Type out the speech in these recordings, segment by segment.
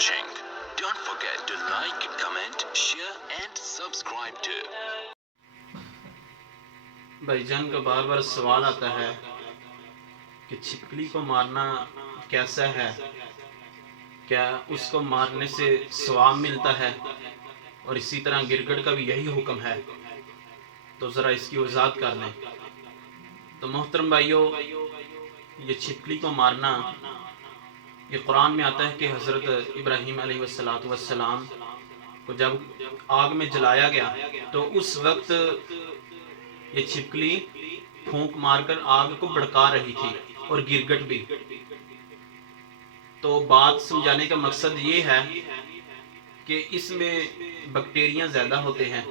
watching. Don't forget to like, comment, share and subscribe to. بھائی جان کا بار بار سوال آتا ہے کہ چھپکلی کو مارنا کیسا ہے، کیا اس کو مارنے سے ثواب ملتا ہے، اور اسی طرح گرگٹ کا بھی یہی حکم ہے، تو ذرا اس کی وضاحت کر لیں۔ تو محترم بھائیو، یہ چھپکلی کو مارنا یہ قرآن میں آتا ہے کہ حضرت ابراہیم علیہ السلام کو جب آگ میں جلایا گیا تو اس وقت یہ چھپکلی پھونک مار کر آگ کو بھڑکا رہی تھی، اور گرگٹ بھی۔ تو بات سمجھانے کا مقصد یہ ہے کہ اس میں بیکٹیریا زیادہ ہوتے ہیں،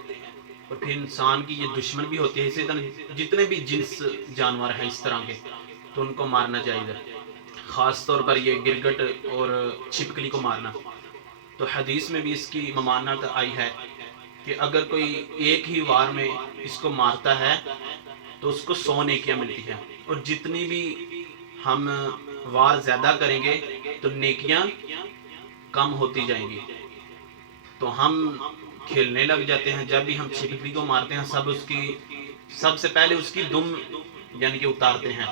اور پھر انسان کی یہ دشمن بھی ہوتے ہیں۔ اسی طرح جتنے بھی جنس جانور ہیں اس طرح کے، تو ان کو مارنا چاہیے، خاص طور پر یہ گرگٹ اور چھپکلی کو مارنا۔ تو حدیث میں بھی اس کی ممانعت آئی ہے کہ اگر کوئی ایک ہی وار میں اس کو مارتا ہے تو اس کو 100 نیکیاں ملتی ہیں، اور جتنی بھی ہم وار زیادہ کریں گے تو نیکیاں کم ہوتی جائیں گی۔ تو ہم کھیلنے لگ جاتے ہیں، جب بھی ہم چھپکلی کو مارتے ہیں سب سے پہلے اس کی دم یعنی کہ اتارتے ہیں،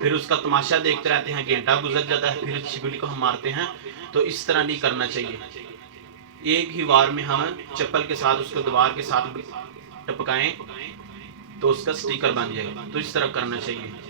پھر اس کا تماشا دیکھتے رہتے ہیں، گھنٹہ گزر جاتا ہے، پھر چھپکلی کو ہم مارتے ہیں۔ تو اس طرح نہیں کرنا چاہیے، ایک ہی وار میں ہم چپل کے ساتھ اس کو دیوار کے ساتھ ٹپکائیں تو اس کا سٹیکر بن جائے گا، تو اس طرح کرنا چاہیے۔